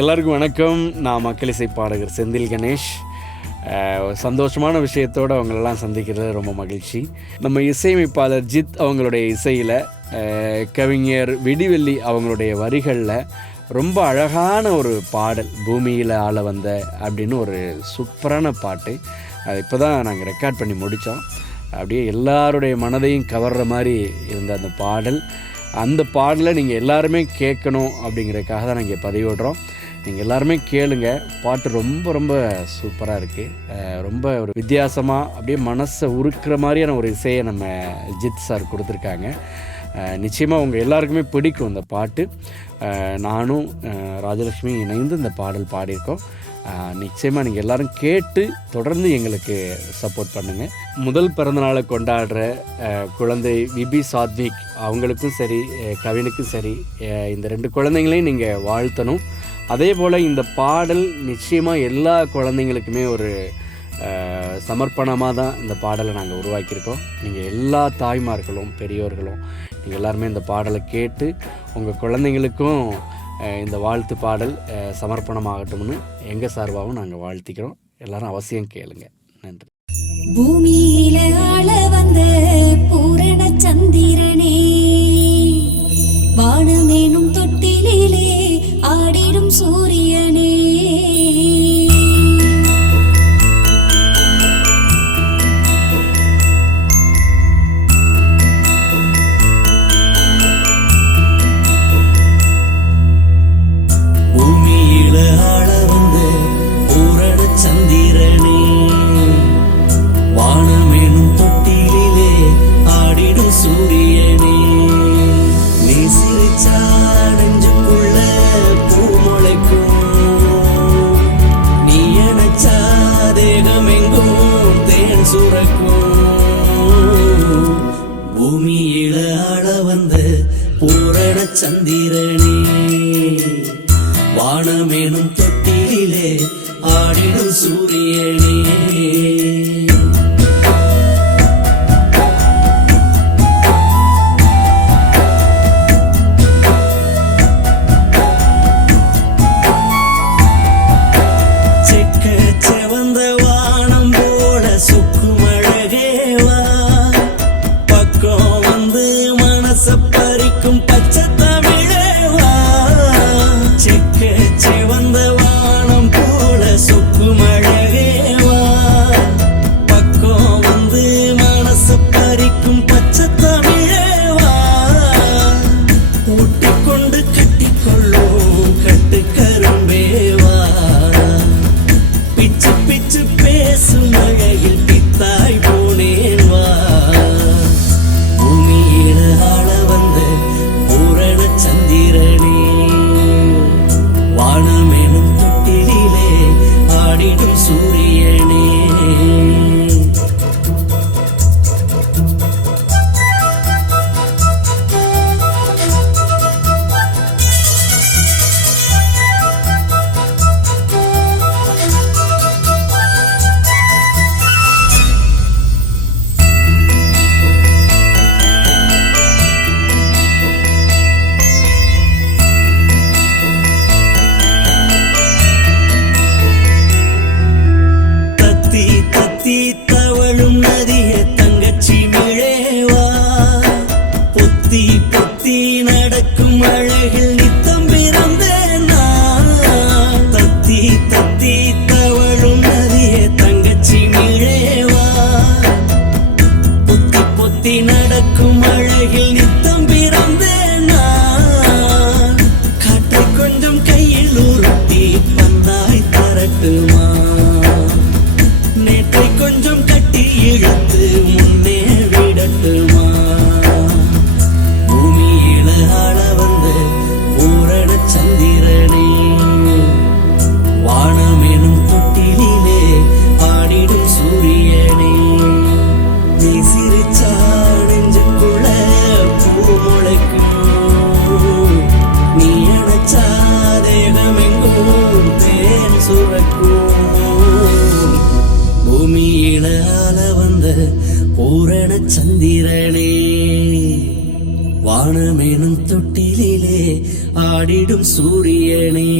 எல்லாருக்கும் வணக்கம். நான் மக்கள் இசை பாடகர் செந்தில் கணேஷ். சந்தோஷமான விஷயத்தோடு அவங்களெல்லாம் சந்திக்கிறது ரொம்ப மகிழ்ச்சி. நம்ம இசையமைப்பாளர் ஜித் அவங்களுடைய இசையில் கவிஞர் விடிவெள்ளி அவங்களுடைய வரிகளில் ரொம்ப அழகான ஒரு பாடல் பூமியில் ஆள வந்த அப்படின்னு ஒரு சூப்பரான பாட்டு. அது இப்போ தான் நாங்கள் ரெக்கார்ட் பண்ணி முடித்தோம் அப்படியே எல்லாருடைய மனதையும் கவர்ற மாதிரி இருந்த அந்த பாடல். அந்த பாடலை நீங்கள் எல்லாருமே கேட்கணும் அப்படிங்கிறதுக்காக தான் நாங்கள் பதிவிடுறோம். நீங்கள் எல்லாருமே கேளுங்க. பாட்டு ரொம்ப ரொம்ப சூப்பராக இருக்குது ரொம்ப ஒரு வித்தியாசமாக அப்படியே மனசை உருக்குற மாதிரியான ஒரு இசையை நம்ம ஜித் சார் கொடுத்துருக்காங்க. நிச்சயமாக உங்கள் எல்லாருக்குமே பிடிக்கும் இந்த பாட்டு. நானும் ராஜலக்ஷ்மி இணைந்து இந்த பாடல் பாடியிருக்கோம். நிச்சயமாக நீங்கள் எல்லோரும் கேட்டு தொடர்ந்து எங்களுக்கு சப்போர்ட் பண்ணுங்கள் முதல் பிறந்தநாளை கொண்டாடுற குழந்தை விபி சாத்விக் அவங்களுக்கும் சரி கவினுக்கும் சரி இந்த ரெண்டு குழந்தைங்களையும் நீங்கள் வாழ்த்தணும். அதே போல் இந்த பாடல் நிச்சயமாக எல்லா குழந்தைங்களுக்குமே ஒரு சமர்ப்பணமாக தான் இந்த பாடலை நாங்கள் உருவாக்கியிருக்கோம். நீங்கள் எல்லா தாய்மார்களும் பெரியோர்களும் நீங்கள் எல்லாருமே இந்த பாடலை கேட்டு உங்கள் குழந்தைங்களுக்கும் இந்த வாழ்த்து பாடல் சமர்ப்பணமாகட்டும்னு எங்கள் சார்பாகவும் நாங்கள் வாழ்த்திக்கிறோம். எல்லாரும் அவசியம் கேளுங்க. நன்றி. பூமியில ஆள வந்த சந்திரனே. வானமேனும் தொட்டிலே ஆடிடும் சூரியனே. பறிக்கும் பச்சை பூரண சந்திரனே வானமெனும் தொட்டிலே ஆடிடும் சூரியனே.